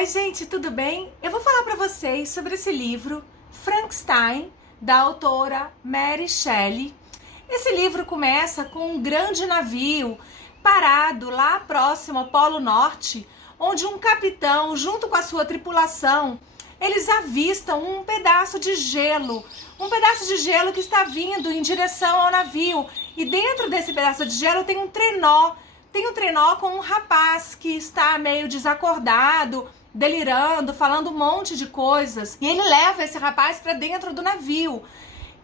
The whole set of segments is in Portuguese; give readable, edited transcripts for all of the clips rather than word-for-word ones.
Oi, gente, tudo bem? Eu vou falar para vocês sobre esse livro, Frankenstein, da autora Mary Shelley. Esse livro começa com um grande navio parado lá próximo ao Polo Norte, onde um capitão, junto com a sua tripulação, eles avistam um pedaço de gelo que está vindo em direção ao navio. E dentro desse pedaço de gelo tem um trenó. Tem um trenó com um rapaz que está meio desacordado, delirando, falando um monte de coisas. E ele leva esse rapaz para dentro do navio.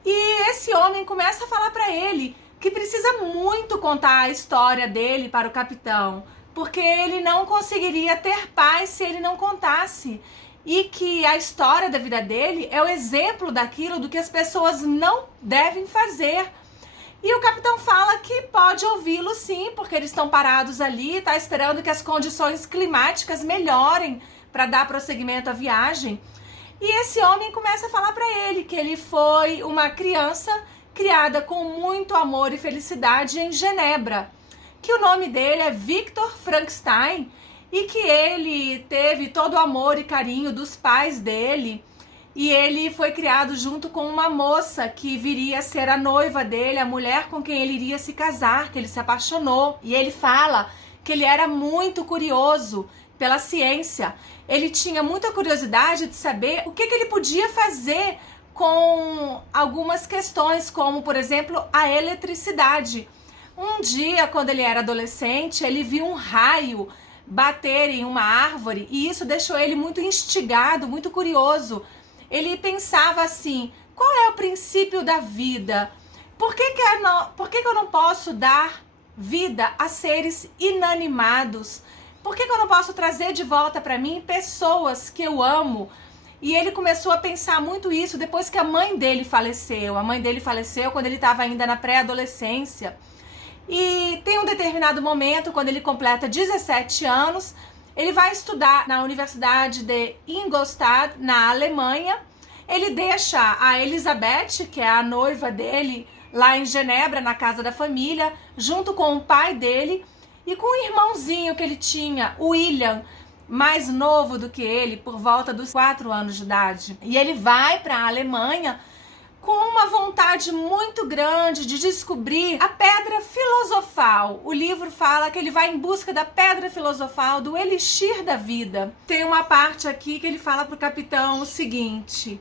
E esse homem começa a falar para ele que precisa muito contar a história dele para o capitão, porque ele não conseguiria ter paz se ele não contasse. E que a história da vida dele é o exemplo daquilo do que as pessoas não devem fazer. E o capitão fala que pode ouvi-lo sim, porque eles estão parados ali, tá esperando que as condições climáticas melhorem para dar prosseguimento à viagem. E esse homem começa a falar para ele que ele foi uma criança criada com muito amor e felicidade em Genebra, que o nome dele é Victor Frankenstein e que ele teve todo o amor e carinho dos pais dele. E ele foi criado junto com uma moça que viria a ser a noiva dele, a mulher com quem ele iria se casar, que ele se apaixonou. E ele fala que ele era muito curioso pela ciência. Ele tinha muita curiosidade de saber o que ele podia fazer com algumas questões, como, por exemplo, a eletricidade. Um dia, quando ele era adolescente, ele viu um raio bater em uma árvore e isso deixou ele muito instigado, muito curioso. Ele pensava assim: qual é o princípio da vida? Por que eu não posso dar vida a seres inanimados? Por que eu não posso trazer de volta para mim pessoas que eu amo? E ele começou a pensar muito isso depois que a mãe dele faleceu. A mãe dele faleceu quando ele estava ainda na pré-adolescência. E tem um determinado momento, quando ele completa 17 anos, ele vai estudar na Universidade de Ingolstadt, na Alemanha. Ele deixa a Elizabeth, que é a noiva dele, lá em Genebra, na casa da família, junto com o pai dele e com o irmãozinho que ele tinha, o William, mais novo do que ele, por volta dos 4 anos de idade. E ele vai para a Alemanha com uma vontade muito grande de descobrir a pedra filosofal. O livro fala que ele vai em busca da pedra filosofal, do elixir da vida. Tem uma parte aqui que ele fala para o capitão o seguinte: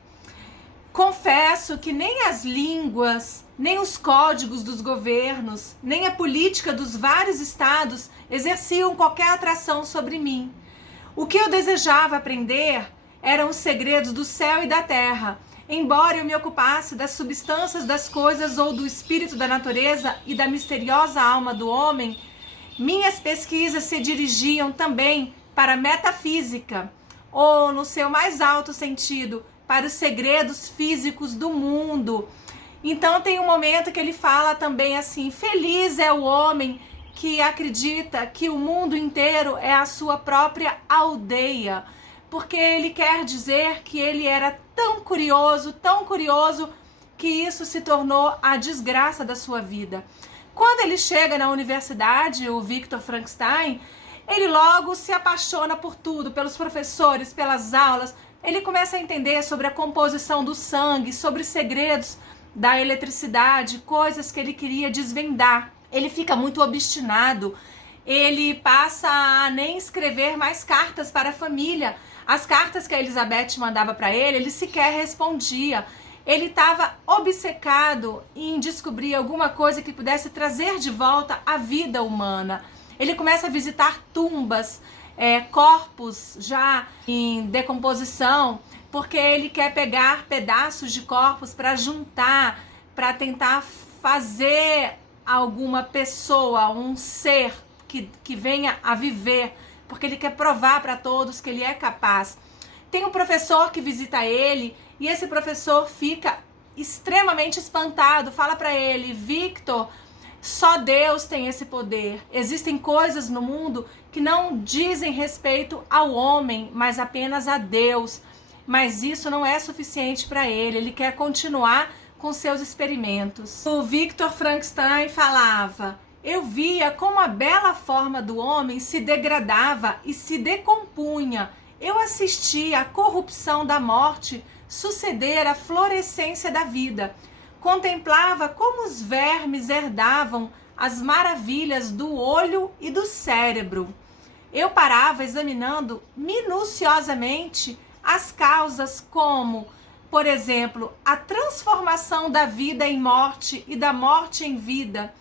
confesso que nem as línguas, nem os códigos dos governos, nem a política dos vários estados exerciam qualquer atração sobre mim. O que eu desejava aprender eram os segredos do céu e da terra. Embora eu me ocupasse das substâncias das coisas ou do espírito da natureza e da misteriosa alma do homem, minhas pesquisas se dirigiam também para a metafísica, ou, no seu mais alto sentido, para os segredos físicos do mundo. Então tem um momento que ele fala também assim: feliz é o homem que acredita que o mundo inteiro é a sua própria aldeia. Porque ele quer dizer que ele era tão curioso, que isso se tornou a desgraça da sua vida. Quando ele chega na universidade, o Victor Frankenstein, ele logo se apaixona por tudo, pelos professores, pelas aulas. Ele começa a entender sobre a composição do sangue, sobre segredos da eletricidade, coisas que ele queria desvendar. Ele fica muito obstinado. Ele passa a nem escrever mais cartas para a família. As cartas que a Elizabeth mandava para ele sequer respondia. Ele estava obcecado em descobrir alguma coisa que pudesse trazer de volta a vida humana. Ele começa a visitar tumbas, corpos já em decomposição, porque ele quer pegar pedaços de corpos para juntar, para tentar fazer alguma pessoa, um ser que venha a viver, porque ele quer provar para todos que ele é capaz. Tem um professor que visita ele e esse professor fica extremamente espantado, fala para ele: Victor, só Deus tem esse poder. Existem coisas no mundo que não dizem respeito ao homem, mas apenas a Deus. Mas isso não é suficiente para ele. Ele quer continuar com seus experimentos. O Victor Frankenstein falava: eu via como a bela forma do homem se degradava e se decompunha eu assisti a corrupção da morte suceder à florescência da vida. Contemplava como os vermes herdavam as maravilhas do olho e do cérebro. Eu parava examinando minuciosamente as causas como, por exemplo, a transformação da vida em morte e da morte em vida,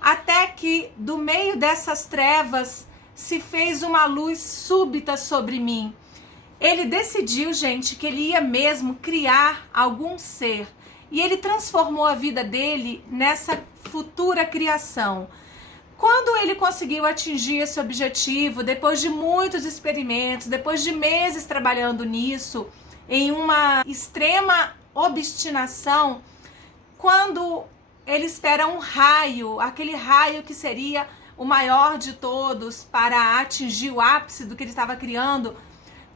até que do meio dessas trevas se fez uma luz súbita sobre mim. Ele decidiu, gente, que ele ia mesmo criar algum ser. E ele transformou a vida dele nessa futura criação. Quando ele conseguiu atingir esse objetivo, depois de muitos experimentos, depois de meses trabalhando nisso, em uma extrema obstinação, quando ele espera um raio, aquele raio que seria o maior de todos para atingir o ápice do que ele estava criando,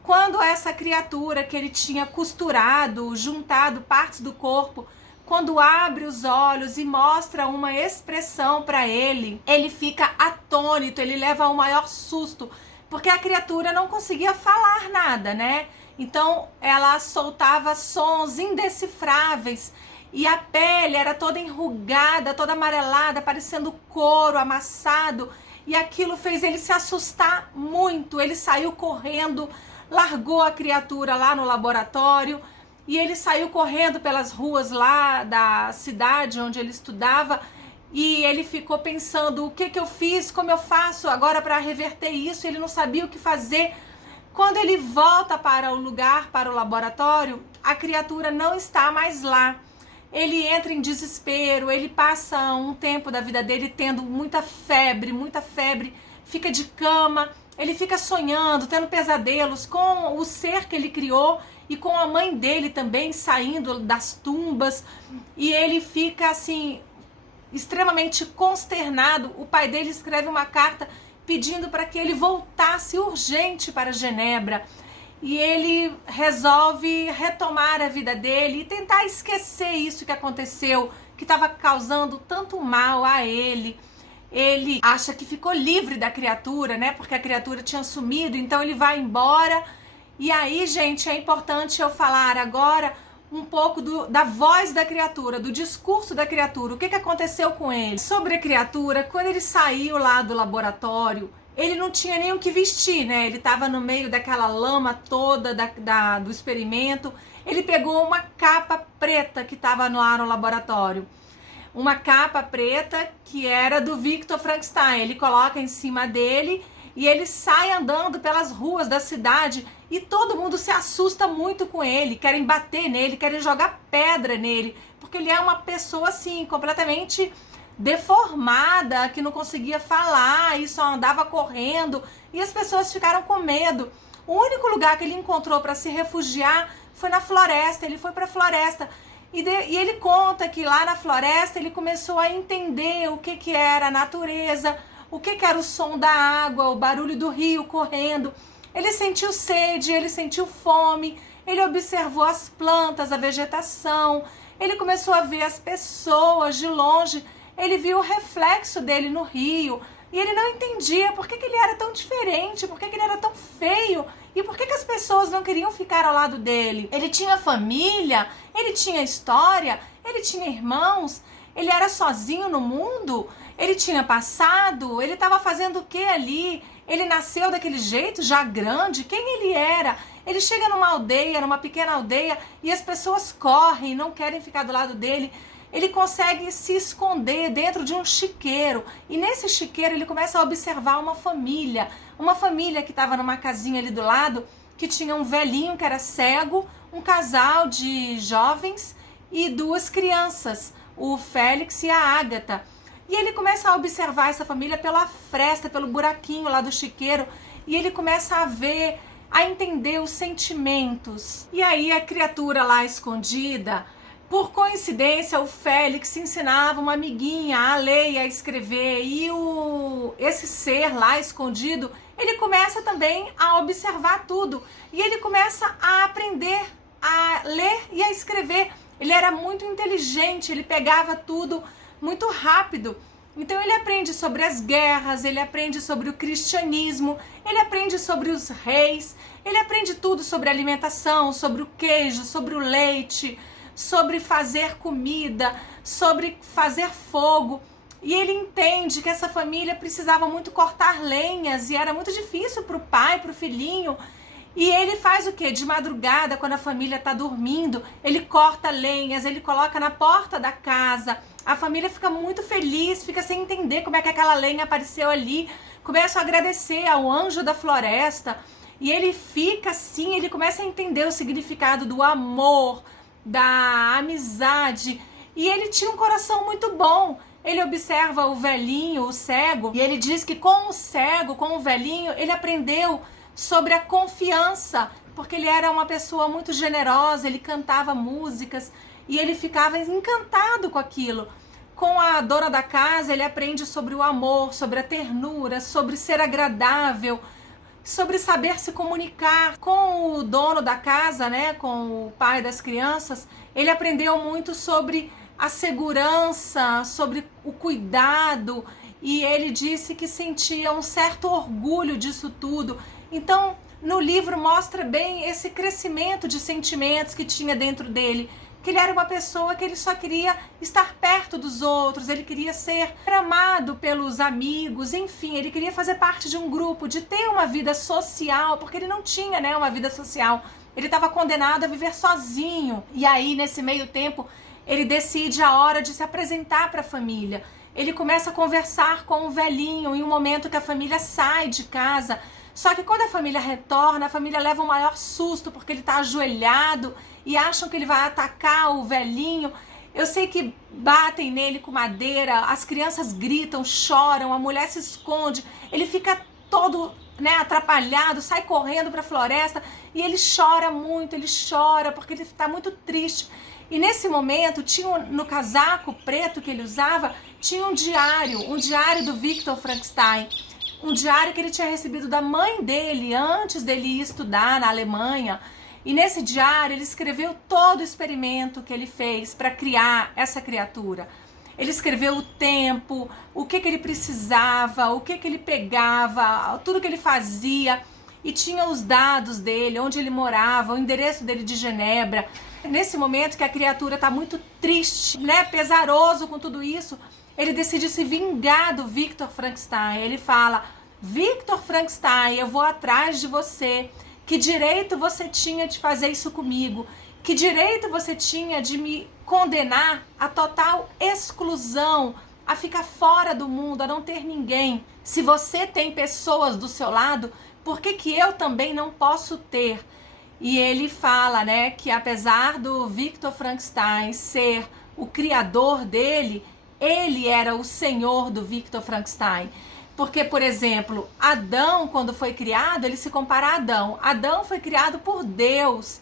quando essa criatura que ele tinha costurado, juntado partes do corpo, quando abre os olhos e mostra uma expressão para ele, ele fica atônito, ele leva ao maior susto, porque a criatura não conseguia falar nada, né? Então ela soltava sons indecifráveis e a pele era toda enrugada, toda amarelada, parecendo couro amassado, e aquilo fez ele se assustar muito. Ele saiu correndo, largou a criatura lá no laboratório e ele saiu correndo pelas ruas lá da cidade onde ele estudava, e ele ficou pensando: o que eu fiz, como eu faço agora para reverter isso? Ele não sabia o que fazer. Quando ele volta para o lugar, para o laboratório, a criatura não está mais lá. Ele entra em desespero, ele passa um tempo da vida dele tendo muita febre, fica de cama, ele fica sonhando, tendo pesadelos com o ser que ele criou e com a mãe dele também saindo das tumbas, e ele fica assim extremamente consternado. O pai dele escreve uma carta pedindo para que ele voltasse urgente para Genebra, e ele resolve retomar a vida dele e tentar esquecer isso que aconteceu, que estava causando tanto mal a ele. Ele acha que ficou livre da criatura, né? Porque a criatura tinha sumido, então ele vai embora. E aí, gente, é importante eu falar agora um pouco da voz da criatura, do discurso da criatura. O que aconteceu com ele? Sobre a criatura, quando ele saiu lá do laboratório, ele não tinha nem o que vestir, né? Ele estava no meio daquela lama toda do experimento. Ele pegou uma capa preta que estava lá no laboratório. Uma capa preta que era do Victor Frankenstein. Ele coloca em cima dele e ele sai andando pelas ruas da cidade e todo mundo se assusta muito com ele. Querem bater nele, querem jogar pedra nele, porque ele é uma pessoa assim, completamente deformada, que não conseguia falar e só andava correndo, e as pessoas ficaram com medo. O único lugar que ele encontrou para se refugiar foi na floresta. Ele foi para a floresta e ele conta que lá na floresta ele começou a entender o que era a natureza, o que era o som da água, o barulho do rio correndo. Ele sentiu sede, ele sentiu fome, ele observou as plantas, a vegetação, ele começou a ver as pessoas de longe. Ele viu o reflexo dele no rio e ele não entendia por que ele era tão diferente, por que ele era tão feio e por que as pessoas não queriam ficar ao lado dele. Ele tinha família, ele tinha história, ele tinha irmãos, ele era sozinho no mundo, ele tinha passado, ele estava fazendo o que ali? Ele nasceu daquele jeito, já grande? Quem ele era? Ele chega numa aldeia, numa pequena aldeia, e as pessoas correm, não querem ficar do lado dele. Ele consegue se esconder dentro de um chiqueiro, e nesse chiqueiro ele começa a observar uma família que estava numa casinha ali do lado, que tinha um velhinho que era cego, um casal de jovens e duas crianças, o Félix e a Ágata. E ele começa a observar essa família pela fresta, pelo buraquinho lá do chiqueiro, e ele começa a ver, a entender os sentimentos. E aí a criatura lá escondida, por coincidência, o Félix ensinava uma amiguinha a ler e a escrever, e esse ser lá escondido, ele começa também a observar tudo, e ele começa a aprender a ler e a escrever. Ele era muito inteligente, ele pegava tudo muito rápido, Então ele aprende sobre as guerras, ele aprende sobre o cristianismo, ele aprende sobre os reis, ele aprende tudo sobre alimentação, sobre o queijo, sobre o leite, sobre fazer comida, sobre fazer fogo. E ele entende que essa família precisava muito cortar lenhas e era muito difícil para o pai, para o filhinho. E ele faz o quê? De madrugada, quando a família está dormindo, ele corta lenhas, ele coloca na porta da casa. A família fica muito feliz, fica sem entender como é que aquela lenha apareceu ali. Começa a agradecer ao anjo da floresta. E ele fica assim, ele começa a entender o significado do amor, da amizade. E ele tinha um coração muito bom. Ele observa o velhinho, o cego, e ele diz que com o cego, com o velhinho, ele aprendeu sobre a confiança, porque ele era uma pessoa muito generosa, ele cantava músicas e ele ficava encantado com aquilo. Com a dona da casa, ele aprende sobre o amor, sobre a ternura, sobre ser agradável, sobre saber se comunicar. Com o dono da casa, né, com o pai das crianças, ele aprendeu muito sobre a segurança, sobre o cuidado, e ele disse que sentia um certo orgulho disso tudo. Então, no livro mostra bem esse crescimento de sentimentos que tinha dentro dele, que ele era uma pessoa que ele só queria estar perto dos outros, ele queria ser amado pelos amigos, enfim, ele queria fazer parte de um grupo, de ter uma vida social, porque ele não tinha, né, uma vida social. Ele estava condenado a viver sozinho. E aí, nesse meio tempo, ele decide a hora de se apresentar para a família. Ele começa a conversar com o velhinho em um momento que a família sai de casa. Só que quando a família retorna, a família leva um maior susto porque ele está ajoelhado e acham que ele vai atacar o velhinho. Eu sei que batem nele com madeira, as crianças gritam, choram, a mulher se esconde, ele fica todo, né, atrapalhado, sai correndo para a floresta e ele chora muito, ele chora porque ele está muito triste. E nesse momento, tinha no casaco preto que ele usava, tinha um diário do Victor Frankenstein. Um diário que ele tinha recebido da mãe dele antes dele ir estudar na Alemanha. E nesse diário ele escreveu todo o experimento que ele fez para criar essa criatura. Ele escreveu o tempo, o que ele precisava, o que ele pegava, tudo que ele fazia. E tinha os dados dele, onde ele morava, o endereço dele de Genebra. Nesse momento que a criatura está muito triste, né, pesaroso com tudo isso, ele decide se vingar do Victor Frankenstein. Ele fala: Victor Frankenstein, eu vou atrás de você. Que direito você tinha de fazer isso comigo? Que direito você tinha de me condenar à total exclusão, a ficar fora do mundo, a não ter ninguém? Se você tem pessoas do seu lado, por que que eu também não posso ter? E ele fala, né, que apesar do Victor Frankenstein ser o criador dele, ele era o senhor do Victor Frankenstein. Porque, por exemplo, Adão, quando foi criado, ele se compara a Adão. Adão foi criado por Deus.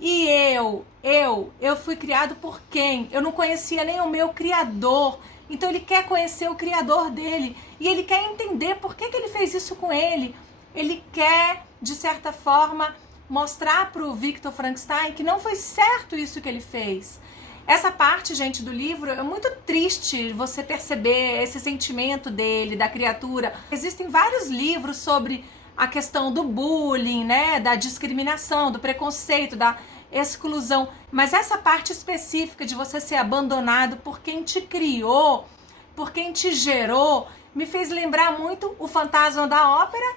E eu fui criado por quem? Eu não conhecia nem o meu criador. Então ele quer conhecer o criador dele. E ele quer entender por que ele fez isso com ele. Ele quer, de certa forma, mostrar para o Victor Frankenstein que não foi certo isso que ele fez. Essa parte, gente, do livro é muito triste você perceber esse sentimento dele, da criatura. Existem vários livros sobre a questão do bullying, né, da discriminação, do preconceito, da exclusão. Mas essa parte específica de você ser abandonado por quem te criou, por quem te gerou, me fez lembrar muito o Fantasma da Ópera,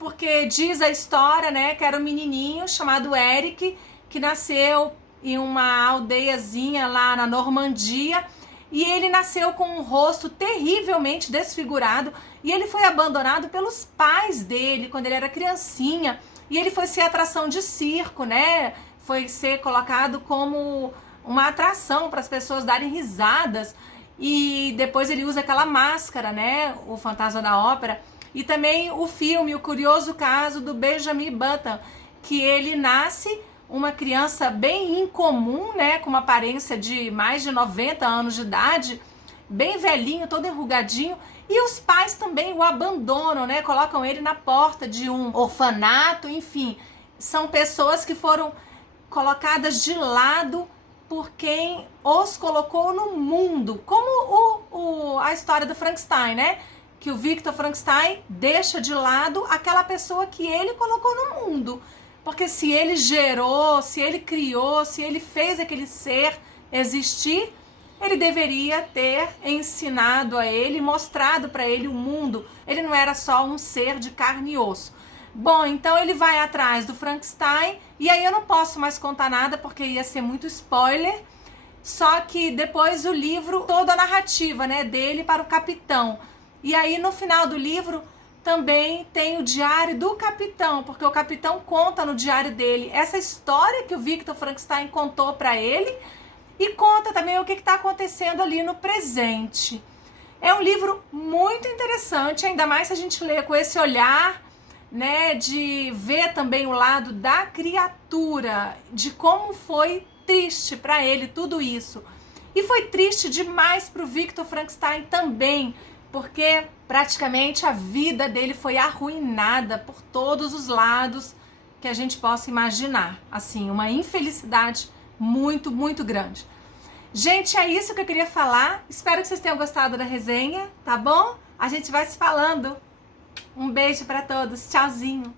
porque diz a história, né, que era um menininho chamado Eric, que nasceu em uma aldeiazinha lá na Normandia, e ele nasceu com um rosto terrivelmente desfigurado, e ele foi abandonado pelos pais dele quando ele era criancinha, e ele foi ser atração de circo, né? Foi ser colocado como uma atração para as pessoas darem risadas, e depois ele usa aquela máscara, né? O Fantasma da Ópera. E também o filme O Curioso Caso do Benjamin Button, que ele nasce uma criança bem incomum, né, com uma aparência de mais de 90 anos de idade, bem velhinho, todo enrugadinho, e os pais também o abandonam, né, colocam ele na porta de um orfanato, enfim, são pessoas que foram colocadas de lado por quem os colocou no mundo, como a história do Frankenstein, né? Que o Victor Frankenstein deixa de lado aquela pessoa que ele colocou no mundo. Porque se ele gerou, se ele criou, se ele fez aquele ser existir, ele deveria ter ensinado a ele, mostrado para ele o mundo. Ele não era só um ser de carne e osso. Bom, então ele vai atrás do Frankenstein, e aí eu não posso mais contar nada porque ia ser muito spoiler. Só que depois o livro, toda a narrativa, né, dele para o capitão. E aí no final do livro também tem o diário do capitão, porque o capitão conta no diário dele essa história que o Victor Frankenstein contou para ele, e conta também o que está acontecendo ali no presente. É um livro muito interessante, ainda mais se a gente lê com esse olhar, né, de ver também o lado da criatura, de como foi triste para ele tudo isso. E foi triste demais para o Victor Frankenstein também, porque praticamente a vida dele foi arruinada por todos os lados que a gente possa imaginar. Assim, uma infelicidade muito, muito grande. Gente, é isso que eu queria falar. Espero que vocês tenham gostado da resenha, tá bom? A gente vai se falando. Um beijo para todos. Tchauzinho.